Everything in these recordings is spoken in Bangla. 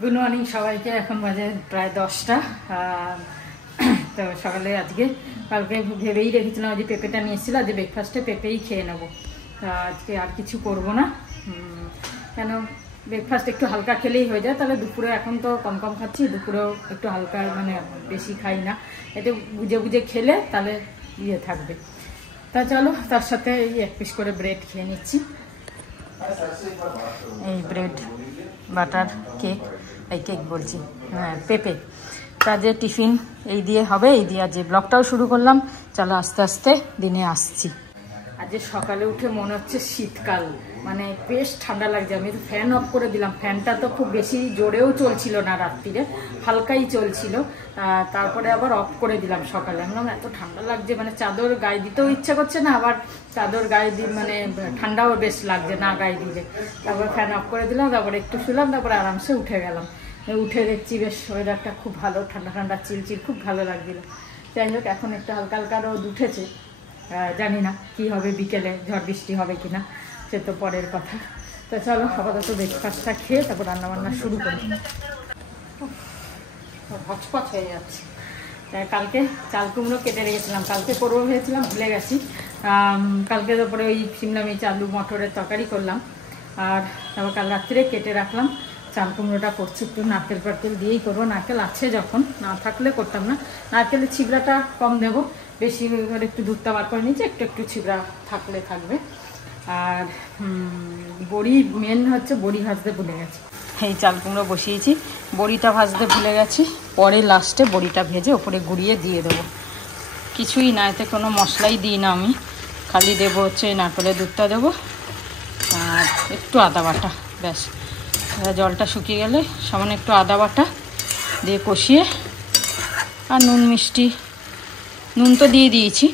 গুড মর্নিং সবাইকে। এখন বাজে প্রায় 10টা। তো সকালে কালকে ভেবেই রেখেছিলাম যে পেঁপেটা নিয়ে এসেছিল, আজ ব্রেকফাস্টে পেঁপেই খেয়ে নেবো। আজকে আর কিছু করব না, কেন ব্রেকফাস্ট একটু হালকা খেলেই হয়ে যায়। তাহলে দুপুরে এখন তো কম কম খাচ্ছি, দুপুরেও একটু হালকা মানে বেশি খাই না, এতে বুঝে বুঝে খেলে তাহলে ইয়ে থাকবে। তা চলো, তার সাথে এই 1 পিস করে ব্রেড খেয়ে নিচ্ছি। এই ব্রেড বাটার কেক, এই কেক বলছি, হ্যাঁ পেঁপে। কাজে টিফিন এই দিয়ে হবে, এই দিয়ে আজ ব্লগটাও শুরু করলাম। চলো আস্তে আস্তে দিনে আসছি। আজ সকালে উঠে মনে হচ্ছে শীতকাল, মানে বেশ ঠান্ডা লাগছে। আমি তো ফ্যান অফ করে দিলাম, ফ্যানটা তো খুব বেশি জোরেও চলছিল না, রাত্রিরে হালকাই চলছিল। তারপরে আবার অফ করে দিলাম সকালে। আমরা এত ঠান্ডা লাগছে, মানে চাদর গায়ে দিতেও ইচ্ছা করছে না, আবার চাদর গায়ে দিয়ে মানে ঠান্ডাও বেশ লাগছে না গায়ে দিলে। তারপরে ফ্যান অফ করে দিলাম, তারপরে একটু শুলাম, তারপরে আরামসে উঠে গেলাম। উঠে দেখছি বেশ ওয়েদারটা খুব ভালো, ঠান্ডা ঠান্ডা চিলচিল, খুব ভালো লাগছিল। যাই হোক, এখন একটু হালকা হালকা রোদ উঠেছে। জানি না কি হবে, বিকেলে ঝড় বৃষ্টি হবে কিনা, সে তো পরের কথা। তো চলো আপাতত ব্রেকফাস্টটা খেয়ে তারপর রান্নাবান্না শুরু করি। হচপচ হয়ে যাচ্ছে। কালকে চাল কুমড়ো কেটে রেখেছিলাম, কালকে করবো ভেবেছিলাম, ভুলে গেছি। কালকে তারপরে ওই শিমলা মির্চ আলু মটরের তরকারি করলাম, আর তারপর কাল রাত্রে কেটে রাখলাম। চাল কুমড়োটা করছি একটু নারকেল ফারকেল দিয়েই করবো, নারকেল আছে যখন, না থাকলে করতাম না। নারকেলের ছিবড়াটা কম দেবো, বেশি করে একটু দুধটা বার করে নিয়েছি, একটু একটু ছিবড়া থাকলে থাকবে। আর বড়ি মেন হচ্ছে, বড়ি ভাজতে ভুলে গেছি। এই চাল কুমড়ো বসিয়েছি, বড়িটা ভাজতে ভুলে গেছি, পরে লাস্টে বড়িটা ভেজে ওপরে গুঁড়িয়ে দিয়ে দেবো। কিছুই না, এতে কোনো মশলাই দিই না আমি, খালি দেবো হচ্ছে নারকেলের দুধটা দেবো আর একটু আদা বাটা, ব্যাস। জলটা শুকিয়ে গেলে সামান্য একটু আদা বাটা দিয়ে কষিয়ে, আর নুন মিষ্টি, নুন তো দিয়ে দিয়েছি,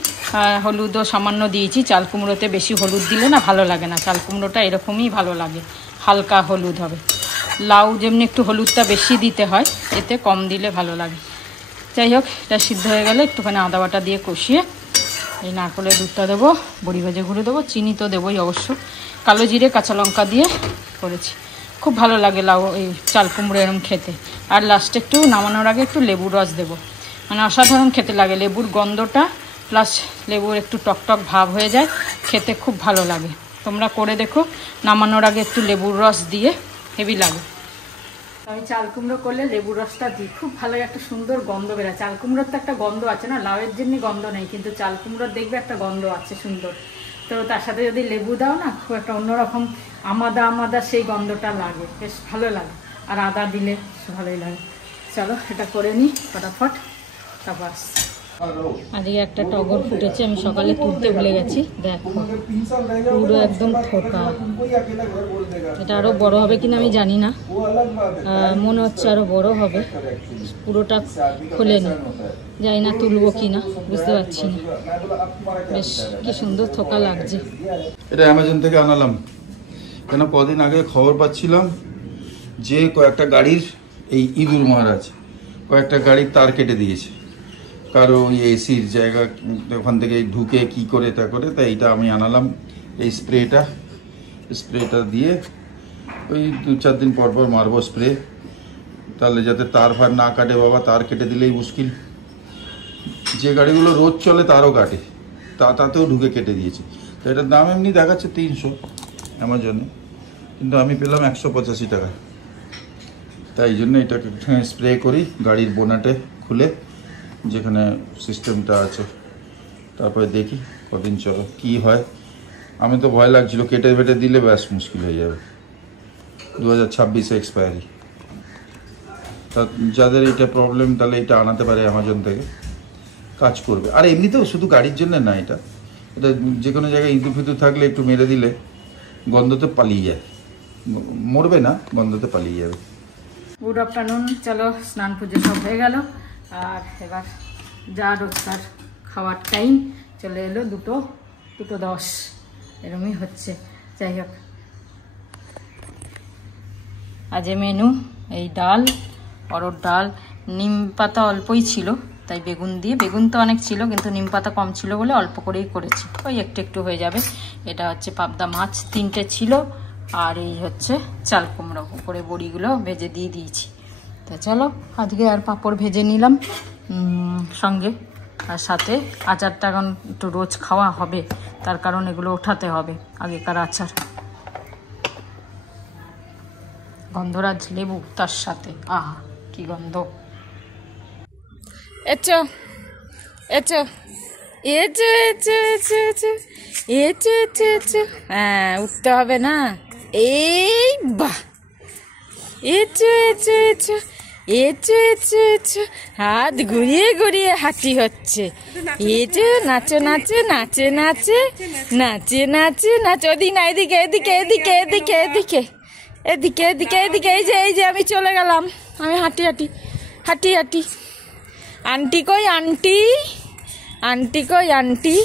হলুদও সামান্য দিয়েছি। চাল কুমড়োতে বেশি হলুদ দিলে না ভালো লাগে না, চাল কুমড়োটা এরকমই ভালো লাগে, হালকা হলুদ হবে। লাউ যেমনি একটু হলুদটা বেশি দিতে হয়, এতে কম দিলে ভালো লাগে। যাই হোক, এটা সিদ্ধ হয়ে গেলে একটুখানি আদা বাটা দিয়ে কষিয়ে এই নারকেলের দুধটা দেবো, বড়ি ভেজে গুঁড়ো দেবো, চিনি তো দেবোই অবশ্য, কালো জিরে কাঁচা লঙ্কা দিয়ে করেছি। খুব ভালো লাগে লাউ এই চাল কুমড়ো এরম খেতে। আর লাস্টে একটু নামানোর আগে একটু লেবুর রস দেবো, মানে অসাধারণ খেতে লাগে। লেবুর গন্ধটা প্লাস লেবুর একটু টকটক ভাব হয়ে যায়, খেতে খুব ভালো লাগে। তোমরা করে দেখো, নামানোর আগে একটু লেবুর রস দিয়ে, হেভি লাগে। আমি চাল কুমড়ো করলে লেবুর রসটা দিই, খুব ভালো একটা সুন্দর গন্ধ বেরোয়। চাল কুমড়োর তো একটা গন্ধ আছে না, লাউয়ের যেমনি গন্ধ নেই, কিন্তু চাল কুমড়োর দেখবে একটা গন্ধ আছে সুন্দর। তো তার সাথে যদি লেবু দাও না, খুব একটা অন্যরকম আমাদা আমাদা সেই গন্ধটা লাগে, বেশ ভালো লাগে। আর আদা দিলে ভালোই লাগে। চলো এটা করে নিই ফটাফট, তারপর আজকে একটা টগর ফুটেছে, আমি সকালে তুলতে ভুলে গেছি। দেখো পুরো একদম থোকা। এটা আরো বড় হবে কিনা আমি জানি না, মনে হচ্ছে আরো বড় হবে। পুরোটা খোলেনি, জানি না তুলবো কিনা, বুঝতে পারছি না। বেশ কি সুন্দর থোকা লাগছে। এটা অ্যামাজন থেকে আনালাম, কেন কদিন আগে খবর পাচ্ছিলাম যে কয়েকটা গাড়ির এই ইঁদুর মহারাজ কয়েকটা গাড়ির তার কেটে দিয়েছে, কারো ওই এসির জায়গা ওখান থেকে ঢুকে কি করে তা করে। তাই এইটা আমি আনালাম, এই স্প্রেটা দিয়ে ওই 2-4 দিন পর পর মারবো স্প্রে, তাহলে যাতে তার ফার না কাটে। বাবা, তার কেটে দিলেই মুশকিল। যে গাড়িগুলো রোজ চলে তারও কাটে, তাতেও ঢুকে কেটে দিয়েছে। তো এটার দাম এমনি দেখাচ্ছে 300 অ্যামাজনে, কিন্তু আমি পেলাম 185 টাকা। তাই জন্য এটাকে স্প্রে করি গাড়ির বোনাটে খুলে, যেখানে সিস্টেমটা আছে। তারপরে দেখি কদিন চলো কি হয়। আমি তো ভয় লাগছিল, কেটে বেটে দিলে ব্যাস মুশকিল হয়ে যাবে। 2026 এক্সপায়ারি। তা যাদের এটা প্রবলেম, তাহলে এটা আনাতে পারে অ্যামাজন থেকে, কাজ করবে। আর এমনিতেও শুধু গাড়ির জন্য না, এটা যে কোনো জায়গায় ইঁদুর ফিঁদুর থাকলে একটু মেরে দিলে গন্ধতে পালিয়ে যায়, মরবে না, গন্ধতে পালিয়ে যাবে। Good afternoon. চলো স্নান পুজো সব হয়ে গেল, আর এবার যা রোজকার খাওয়ার টাইম চলে এলো, 2:10 এরমই হচ্ছে। যাই হোক, আজ মেনু এই ডাল, অরড় ডাল, নিম পাতা অল্পই ছিল, তাই বেগুন দিয়ে, বেগুন তো অনেক ছিল কিন্তু নিম পাতা কম ছিল বলে অল্প করেই করেছি, ওই একটু একটু হয়ে যাবে। এটা হচ্ছে পাবদা মাছ 3টে ছিল, আর এই হচ্ছে চাল কুমড়ো, উপরে বড়িগুলো ভেজে দিয়ে দিয়েছি। তা চলো আজকে আর পাঁপড় ভেজে নিলাম সঙ্গে, আর সাথে আচারটা এখন একটু রোজ খাওয়া হবে, তার কারণ এগুলো ওঠাতে হবে আগেকার আচার। গন্ধরাজ লেবু তার সাথে, আহা কি গন্ধ। Echo echo echo echo echo echo echo echo echo, হ্যাঁ উঠতে হবে না, এই বাহ, echo echo echo echo echo echo, হাত ঘুরিয়ে ঘুরিয়ে হাঁটি হচ্ছে, এচো নাচো নাচো নাচে নাচে নাচে নাচে নাচো, ওদিক না এদিকে এদিকে এদিকে এদিকে এদিকে এদিকে এদিকে এদিকে, এই যে আমি চলে গেলাম, আমি হাঁটি হাঁটি হাঁটি হাঁটি। আন্টি কই আন্টি, আন্টি কই আন্টি,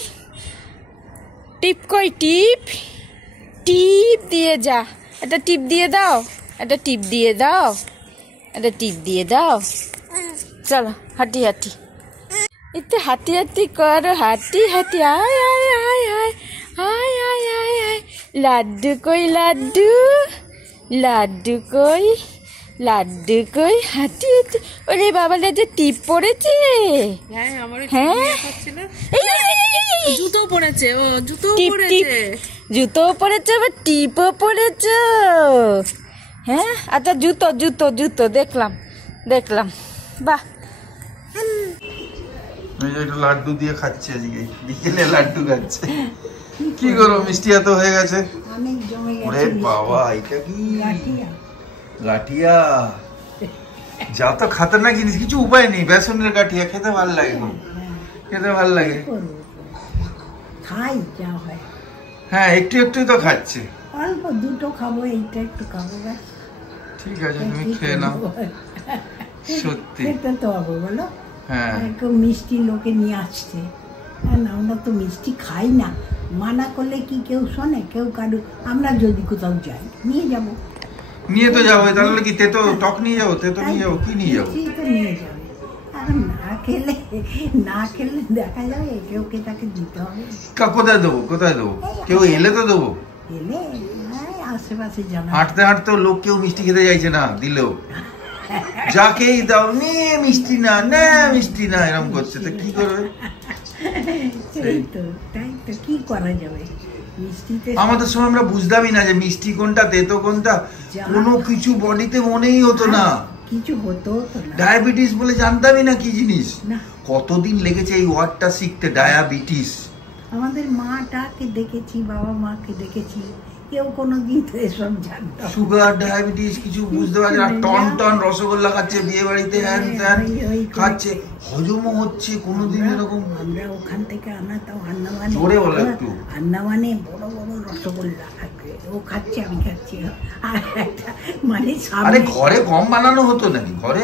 টিপ কই টিপ, টিপ দিয়ে যা, একটা টিপ দিয়ে দাও, একটা টিপ দিয়ে দাও, একটা টিপ দিয়ে দাও, চলো হাঁটি হাঁটি, একটু হাঁটি হাঁটি করো, হাঁটি হাঁটি, আয় আয় আয় আয় আয় আয় আয় আয়, লাড্ডু কই লাড্ডু, লাড্ডু কই লাড্ডু কই, হাঁটি হাঁটি, ওরে বাবালে যে টিপ পড়েছে, হ্যাঁ জুতো পড়েছে, ও জুতো পড়েছে, জুতো পড়েছে আবার টিপও পড়েছে, হ্যাঁ আচ্ছা জুতো জুতো জুতো দেখলাম দেখলাম, বাহ। লাড্ডু দিয়ে খাচ্ছে আজকে, বিকেলে লাড্ডু খাচ্ছে, কি করো মিষ্টি এত হয়ে গেছে, ওরে বাবা এটা কি গাঠিয়া, যা তো খাতারনাক জিনিস, কিছু উপায় নেই, বেসনের গাঠিয়া খেতে ভালো লাগে, খেতে ভালো লাগে, খাই যা হয়, হ্যাঁ একটু একটু তো খাচ্ছে, অল্প দুটো খাবো, এইটা একটু খাবো, ঠিক আছে তুমি খেয়ে নাও, সত্যি খেতে তো হবে বলো, হ্যাঁ কেউ মিষ্টি লোকে নিয়ে আসছে, আমরা তো মিষ্টি খাই না, মানা করলে কি কেউ শোনে, কেউ কারু, আমরা যদি কোথাও যাই নিয়ে যাবো, নিয়ে তো যাবো, তাহলে কি তেতো টক নিয়ে যাবো, তেতো নিয়ে যাবো, কি নিয়ে যাবো, তো নিয়ে যাবে, আর না খেলে দেখা যাবে, কেউ কে তাকে দিতে হবে, কোথায় দেবো, কোথায় দেবো, কেউ এলে তো দেবো, এলে আশেপাশে জানা, হাঁটতে হাঁটতে লোক কেউ মিষ্টি খেতে চাইছে না, দিলেও যাকেই দাও নে মিষ্টি না, না মিষ্টি না, এরকম করছে, তো কি করবে, তাই তো কি করা যাবে, মিষ্টিতে আমাদের সময় আমরা বুঝতামই না যে মিষ্টি কোনটা তেতো কোনটা, কোনো কিছু বডিতে মনেই হতো না, কিছু হতো না, ডায়াবেটিস বলে জানতামই না কি জিনিস, না কতদিন লেগেছে এই ওয়ার্ডটা শিখতে, ডায়াবেটিস। আমাদের মাটাকে দেখেছি, বাবা মাকে দেখেছি, কেউ কোনোদিন তো এসব জানতো, সুগার ডায়াবেটিস কিছু বুঝতে পারছে না, টন টন রসগোল্লা খাচ্ছে বিয়ে বাড়িতে, হ্যান ত্যান খাচ্ছে, হজমও হচ্ছে, কোনোদিন এরকম, আমরা ওখান থেকে আনাতাম, আন্নামানে জোরে বলো একটু, আন্নামানে বড় বড় রসগোল্লা ও খাচ্ছে, আমি খাচ্ছি, আর একটা মানে আরে ঘরে কম বানানো হতো নাকি, ঘরে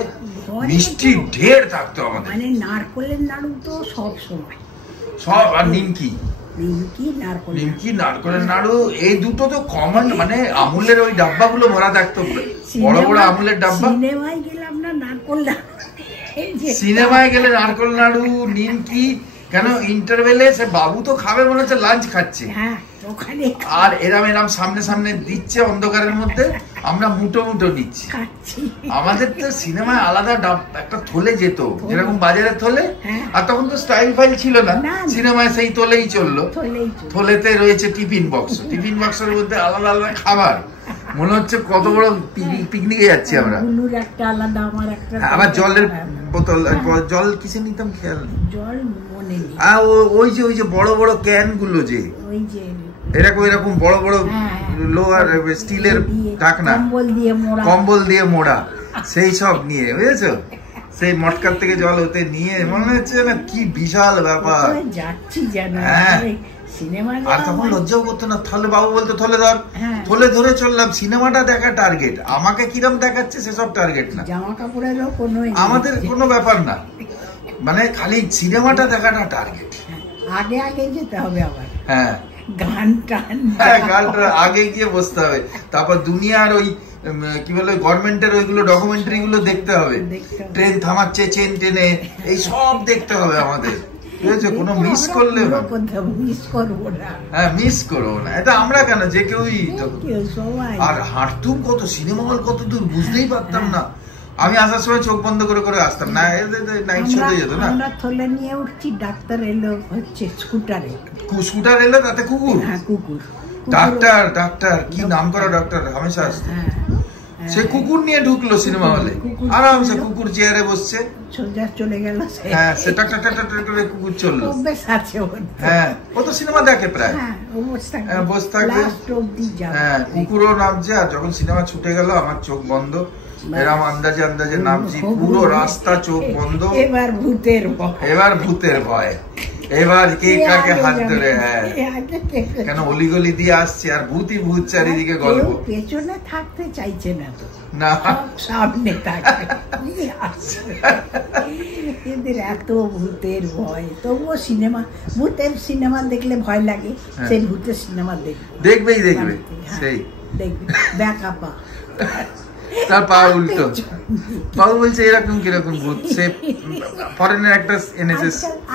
মিষ্টি ঢের থাকতো আমাদের, মানে নারকলের নাড়ু তো সব সময়, সব, আর নিমকি, নিমকি নারকলের নাড়ু, এই দুটো তো কমন, মানে আমুলের ওই ডাব্বাগুলো ভরা থাকতো, বড় বড় আমুলের ডাব্বা, সিনেমায় গেলাম না নারকল নাড়ু, সিনেমায় গেলে নারকল নাড়ু, নিমকি, কেন ইন্টারভেলে সে বাবু তো খাবে মনে হচ্ছে লাঞ্চ খাচ্ছে, হ্যাঁ ওখানে, আর এরম এরম সামনে সামনে দিচ্ছে অন্ধকারের মধ্যে, আমরা মুটো মুটো নিচ্ছি, আমাদের তো সিনেমায় আলাদা একটা থলে যেত, যেরকম বাজারে থলে, আর তখন তো স্টাইল ফাইল ছিল না, সিনেমায় সেই থলেই চললো, থলেতে রয়েছে টিফিন বক্স, টিফিন বক্সের মধ্যে আলাদা আলাদা খাবার, মনে হচ্ছে কত বড় পিকনিকে যাচ্ছি আমরা, আবার জলের বোতল, জল কিসে নিতাম খেয়াল, জল মনে নেই, ওই যে বড় বড় ক্যান গুলো, যে এরকম এরকম বড় বড় লোহার স্টিলের ঢাকনা, কম্বল দিয়ে মোড়া, সেই সব নিয়ে, বুঝেছো, সেই মটকার থেকে জল হতে নিয়ে, মনে হচ্ছে না কি বিশাল ব্যাপার, হ্যাঁ, আর তখন লজ্জাও করতো না, তাহলে বাবু বলতো থলে ধর, থলে ধরে চললাম, সিনেমাটা দেখা টার্গেট, আমাকে কিরম দেখাচ্ছে সেসব টার্গেট না, জামা কাপড়েরও কোনো, আমাদের কোনো ব্যাপার না, মানে খালি সিনেমাটা দেখাটা টার্গেট, আগে আগে যেতে হবে, আবার হ্যাঁ গানটা আগে গিয়ে বসতে হবে, তারপর দুনিয়ার ওই কি বলে গভর্নমেন্টের ওইগুলো ডকুমেন্টারি গুলো দেখতে হবে, ট্রেন থামাচ্ছে চেন টেনে, এই সব দেখতে হবে আমাদের, বুঝেছো, কোনো মিস করলে হ্যাঁ মিস করবো না, এটা আমরা কেন, যে কেউই, আর হাঁটতুম কত, সিনেমা হল কত দূর বুঝতেই পারতাম না, আমি আসার সময় চোখ বন্ধ করে করে আসতাম না, নাইট শোতে যেত না। আমরা থলে নিয়ে উঠছি, ডাক্তার এলো হচ্ছে স্কুটারে। স্কুটার এলো, তাতে কুকুর? হ্যাঁ কুকুর। ডাক্তার কি নাম করা ডাক্তার হামেশা আসতো। সে কুকুর নিয়ে ঢুকলো সিনেমা হলে, আরামসে কুকুর চেয়ারে বসছে, সোজা চলে গেল। হ্যাঁ সে টাক টাক টাক টাক করে কুকুর চললো। বেশ আছে ওর। হ্যাঁ ও তো সিনেমা দেখে প্রায়। হ্যাঁ ও বসে থাকবে। হ্যাঁ কুকুরও নামছে, আর যখন সিনেমা ছুটে গেল আমার চোখ বন্ধ, এরম আন্দাজে নামছি, পুরো রাস্তা চোখ বন্ধ। এবার ভূতের ভয়, এবার কে কাকে হাত ধরে। হ্যাঁ কেন অলিগলি দিয়ে আসছে, আর ভূতই ভূত চারিদিকে গল্প। পেছনে থাকতে চাইছে না তো, না সামনে থাকে। এদের এত ভূতের ভয়, তবুও ভূতের সিনেমা দেখলে ভয় লাগে, সেই ভূতের সিনেমা দেখবে সেই দেখবে ব্যাকাপা তার পা উল্টো। বাবু বলছে এরকম কিরকম ভূত, সে ফরেনের একটা এনেছে,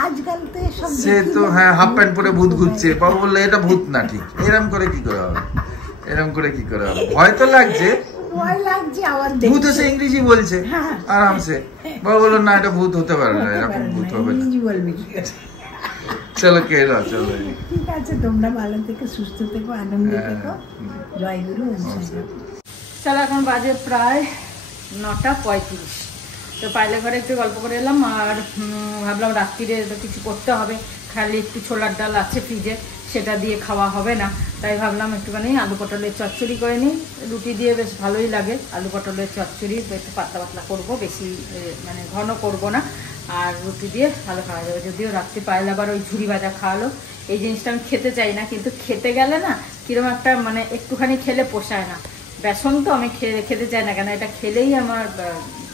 আজকাল তো সে তো হ্যাঁ হাফ প্যান্ট পরে ভূত ঘুরছে। বাবু বললো এটা ভূত না, ঠিক এরকম করে কি করে হবে, ভয় তো লাগছে। ভূত এসে ইংরেজি বলছে আরামসে। বাবু বললো না এটা ভূত হতে পারে না, এরকম ভূত হবে না। চলো কেলো, চলো ঠিক আছে, তোমরা ভালো থেকে সুস্থ থেকো, আনন্দে থেকো। জয়গুরু। চলো এখন বাজে প্রায় 9:35। তো পাইলে ঘরে একটু গল্প করে এলাম, আর ভাবলাম রাত্রিরে তো কিছু করতে হবে, খালি একটু ছোলার ডাল আছে ফ্রিজে, সেটা দিয়ে খাওয়া হবে না, তাই ভাবলাম একটুখানি আলু পটলের চচ্চড়ি করে নিই। রুটি দিয়ে বেশ ভালোই লাগে আলু পটলের চচ্চড়ি, একটু পাতলা পাতলা করবো, বেশি মানে ঘন করব না, আর রুটি দিয়ে ভালো খাওয়া যাবে। যদিও রাত্রি পাইলে আবার ওই ঝুড়ি ভাজা খাওয়ালো, এই জিনিসটা আমি খেতে চাই না, কিন্তু খেতে গেলে না কিরকম একটা মানে একটুখানি খেলে পোষায় না। বেসন তো আমি খেতে চাই না, কেন এটা খেলেই আমার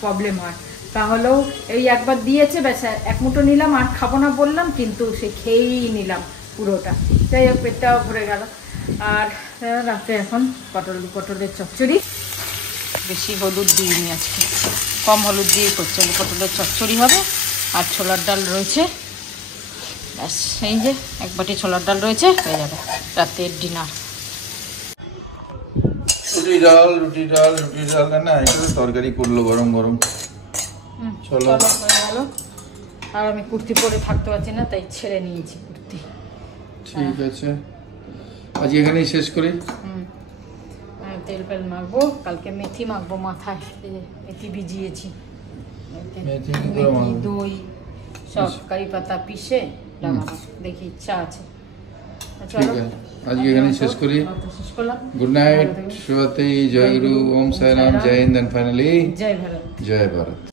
প্রবলেম হয়। তাহলেও এই একবার দিয়েছে, ব্যাস এক মুঠো নিলাম, আর খাবো না বললাম, কিন্তু সে খেয়েই নিলাম পুরোটা। যাই হোক পেটটাও ভরে গেল। আর রাতে এখন পটলের চচ্চড়ি, বেশি হলুদ দিইনি আজকে, কম হলুদ দিয়েই করছি। পটলের চচ্চড়ি হবে, আর ছোলার ডাল রয়েছে, ব্যাস এই যে এক বাটি ছোলার ডাল রয়েছে, হয়ে যাবে রাতের ডিনার। রুটি ডাল না, এটা তরকারি করলো গরম গরম। চলো হয়ে গেল। আর আমি কুর্তি পরে থাকতে পারছি না, তাই ছেড়ে নিয়েছি কুর্তি। ঠিক আছে, আজ এখানেই শেষ করি। তেল ফেল মাখবো, কালকে মেথি মাখবো মাথায়, মেথি ভিজিয়েছি, দই সব কারি পাতা পিষে লাগাবো, দেখি ইচ্ছা আছে। আজকে এখানেই শেষ করি। গুড নাইট, শুভরাত্রি, জয় গুরু, ওম সাই রাম, জয় হিন্দ, এন্ড ফাইনালি জয় ভারত।